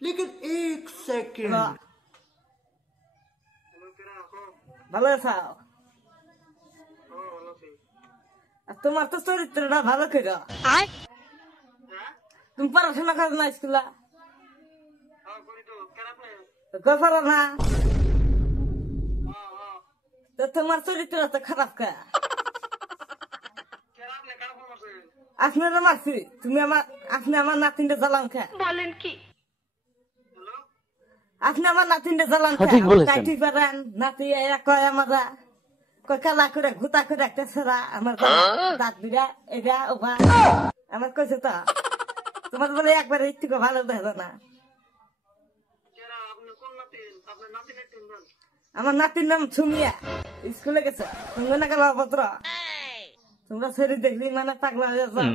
लेकिन एक सेकंड ভালো আছো? আর তোমার তো চরিত্রটা ভালো করে। তুমি পড়াশোনা করো না স্কুলে? করো না তো তোমার চরিত্র তো খারাপ কে? আপনারা মারছি তুমি আপনি আমার নাতিনটা জ্বালান খা বলেন কি? আপনি আমার নাতিনটা জ্বালান খাইতে পারেন নাতি কয় আমরা কয় কালা করে ঘুতা করে একটা ছেড়া আমার দাঁত বিড়া এটা ওভা আমার কইছে তো তোমার বলে একবার একটু ভালো দেখো না। আমার নাতির নাম সুমিয়া স্কুলে গেছে তুমি না গেল পত্র তোমরা ছেড়ে দেখলি মানে পাগলা হয়ে যাও।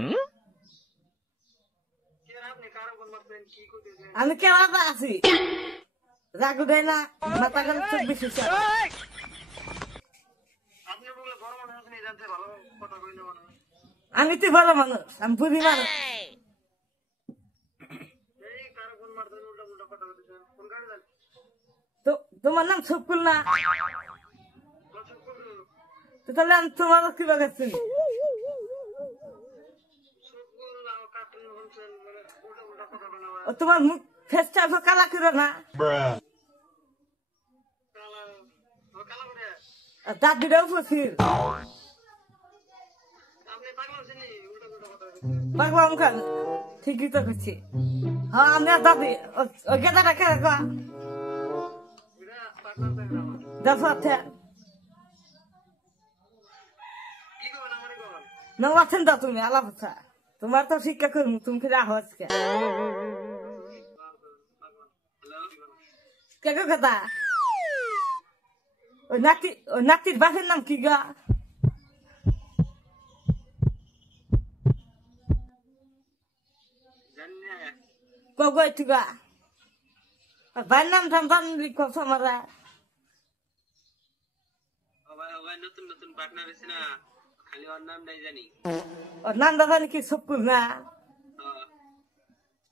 আমি কেমন আছি রাগু দেয় না মাথা গেল চোখ বেশি আমি তো ভালো মানুষ আমি বুঝি মানুষ। তোমার নাম সবকুল না তাহলে আমি তোমার কি বাগাচ্ছি তোমার মুখ ফেসটা কালা করে না দাঁত দিটাও ফসিল পাগলা মুখ ঠিকই তো করছি। হ্যাঁ আমি দাদি গেদা রাখে রাখা দেখো না আছেন তো তুমি আলাপ তোমার তো শিক্ষা করবো তুমি ফিরে আহ আজকে কে কথা ওই নাতির বাপের নাম কি গা? কই তুগা ভাইয়ের নাম ঠাম লিখো আমরা নতুন নতুন পার্টনার আছে না খালি ওর নামটাই জানি। ওর নামটা জানি কি সবকুল না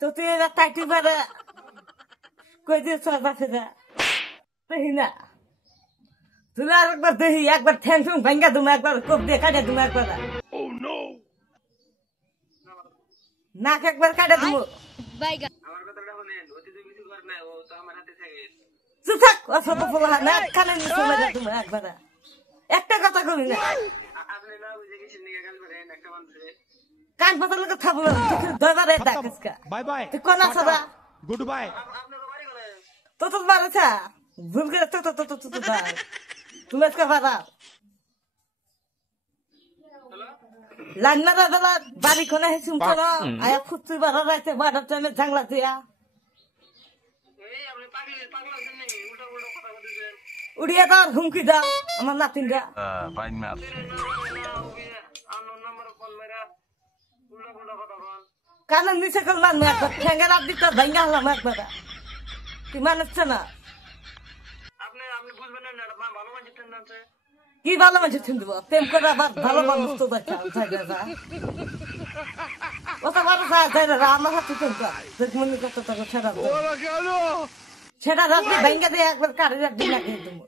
তো তুই এবার টাইটি পারে কই দিয়েছ বাসে দেখি না তুই আর একবার দেখি একবার ঠ্যাংসুং ভাঙ্গা তুমি একবার কোপ দিয়ে কাটে তুমি একবার নাক একবার কাটে তুমি আমার কথাটা শুনেন অতি তো কিছু কর না ও তো আমার হাতে থাকে চুপ থাক ও ছোট পোলা না কানে নিচে মেরে তুমি একবার একটা কথা কবি না আপনি না বুঝে গেছেন নিয়ে গাল করেন একটা মানুষের কান পাতার লোক থাকবো দয়বারে ডাকিস বাই বাই তুই কোন আছো না গুড বাই আপনার বাড়ি করে তো তো বাড়াছা ভুল করে তো ভাই তুমি আজকে বাড়া লান্না দাদা বাড়ি কোনে হেসুম তো আয়া ফুটুই বাড়া রাইতে বাড়ার টাইমে জাংলা দিয়া এই আপনি পাগল আছেন নাকি উল্টা উল্টা কথা বলতেছেন উড়িয়ে দাও হুমকি দাও আমার নাতিনরা ফাইন ম্যাথ আমার নাম্বার কল মেরা উল্টা উল্টা কথা বল কানে নিচে কল মান একবার ঠ্যাঙ্গের আপনি তো ভাঙ্গা হলাম একবার কি মানুষ না আপনি বুঝবেন না ভালো মানুষের টেন্ডেন্সি কি ভালো মানুষ চিনব প্রেম করে আবার ভালো মানুষ তো দেখা ওটা ভালো আমার হাতে চিন্তা মনে কত টাকা ছেড়া সেটা রাত্রি ভাঙ্গা দিয়ে একবার কারে রাখবি না খেয়ে দেবো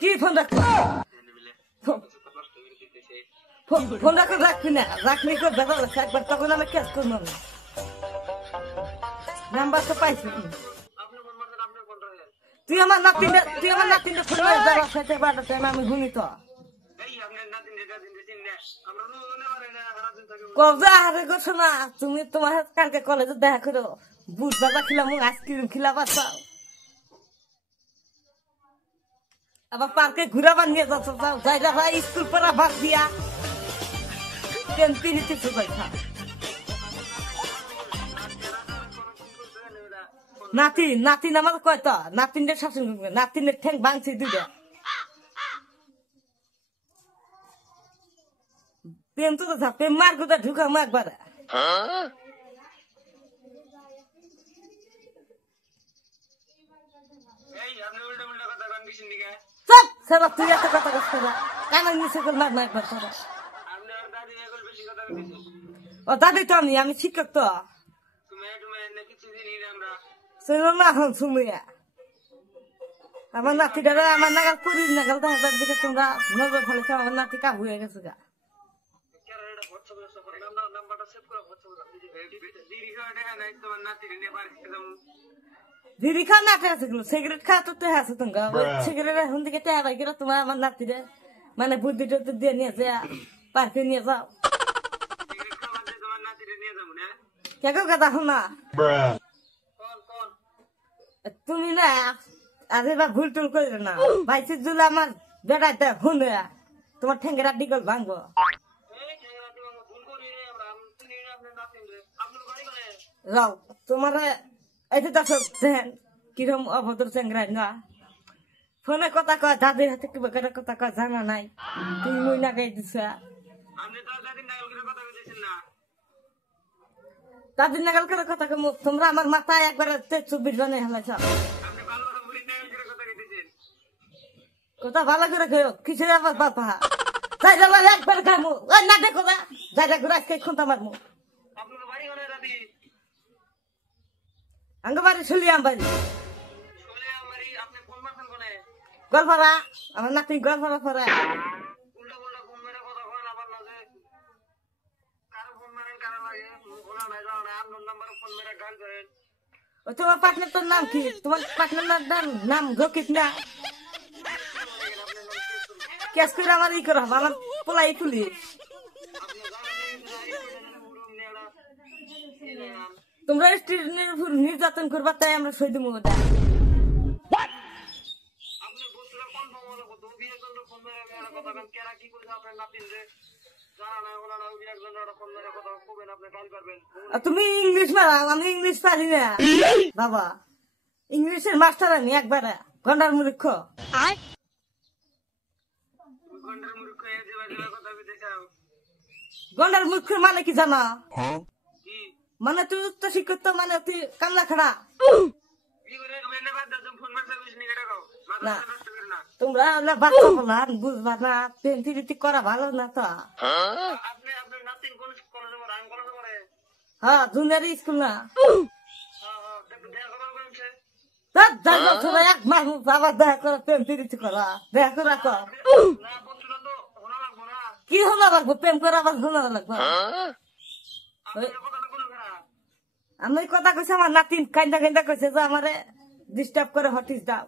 কি ফোন রাখবো ফোন রাখো রাখবি না রাখবি করে দেখা যাচ্ছে একবার তখন আমি ক্যাশ করবো না নাম্বার তো পাইছি তুই আমার নাতিনটা ফোন দেওয়া সাথে বাড়াতে আমি শুনি তো কবে আরে করছো না তুমি তোমার কালকে কলেজে দেখা করো বুট বাজা খিলাম আইসক্রিম খিলা বাচ্চাও আবার পার্কে ঘুরাবার নিয়ে যাচ্ছ যাইরা ভাই স্কুল পড়া ভাত দিয়া পিড়িতে চুপাই খা নাতিন আমার কয়টা নাতিনের শাসন নাতিনের ঠ্যাং ভাঙছি দুইটা প্রেম তো প্রেম মার গোটা ঢুকা মার একবার চপ সারা তুই এত কথা করছ না কানা নিচে করে মার না একবার সারা ও দাদি তো আমি শিক্ষক তো শুনো না এখন শুনিয়া আমার নাতিটারে আমার নাগাল পুরীর নাগাল দেখা দিকে তোমরা নজর ফেলেছো আমার নাতি কাবু হয়ে গেছে গা বিড়ি খাওয়া না খেয়েছে সিগারেট খাওয়া তো আছে তোমরা সিগারেট এখন দিকে টেহা পাই কিনা তোমার আমার নাতিরে মানে বুদ্ধি টুদ্ধি দিয়ে নিয়ে যা পার্কে নিয়ে যাও কে কথা শোনা তুমি না আজ এবার ভুল টুল করে না 22 জুলাই আমার বেড়াইতে শুনে তোমার ঠেঙ্গেরা ডিগল ভাঙবো যাও তোমার এই তো দর্শক দেখেন কিরম অভদ্র চেঙ্গরা না ফোনে কথা কয় দাদির হাতে কি বেকার কথা কয় জানা নাই তুমি মই না গাই দিছ দাদির নাগাল করে কথা কম তোমরা আমার মাথায় একবারে 24 বানাই হেলাইছ কথা ভালো করে খেয়ে কিছু আবার বাপা যাই যাবা একবার খামু ওই না দেখো না যাই দেখো আজকে খুনতা মারমু আঙ্গবাড়ি শুলিয়াম বাড়ি গল্পরা আমার নাতি গল্পরা পরে তোমার পার্টনার তোর নাম কি তোমার পার্টনার নাম গকিত না কেস করে আমার ই করা আমার পোলাই পুলিশ তোমরা নির্যাতন করবা তাই আমরা সই দিব তুমি ইংলিশ মারাও আমি ইংলিশ পারি না বাবা ইংলিশের মাস্টার আমি একবারে গন্ডার মূর্খ গন্ডার মূর্খ মানে কি জানা মানে তুই উচ্চ শিক্ষিত মানে তুই কামলা খাড়া না তোমরা বাচ্চা বলা বুঝবা না পেন্টি করা ভালো না তো হ্যাঁ জুনিয়র স্কুল না এক মাস আবার দেখা করা পেন্টি করা দেখা করা কর কি শোনা লাগবো প্রেম করে আবার শোনা লাগবো আমি কথা কইছি আমার নাতি কান্দা কান্দা কইছে যে আমারে ডিস্টার্ব করে হটিস দাও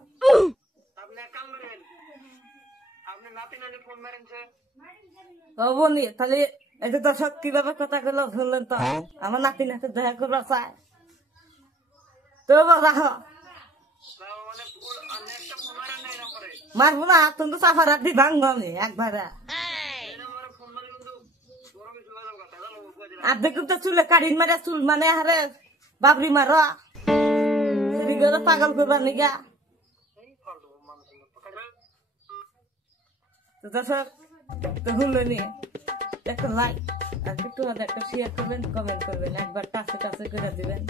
বনি তাহলে এই যে দর্শক কিভাবে কথা গুলো শুনলেন তো আমার নাতি নাতি দেখা করবা চায় তো রাখো মারবো না তুমি তো চাফা রাখবি ভাঙবো আমি একবারে আর দেখুন তো চুলে কাড়িন মারে চুল মানে হারে বাবরি মার পাগল করবার নিগা দর্শক তো শুনলেনি একটা লাইক আর একটু শেয়ার করবেন কমেন্ট করবেন একবার টাচে টাচে করে দিবেন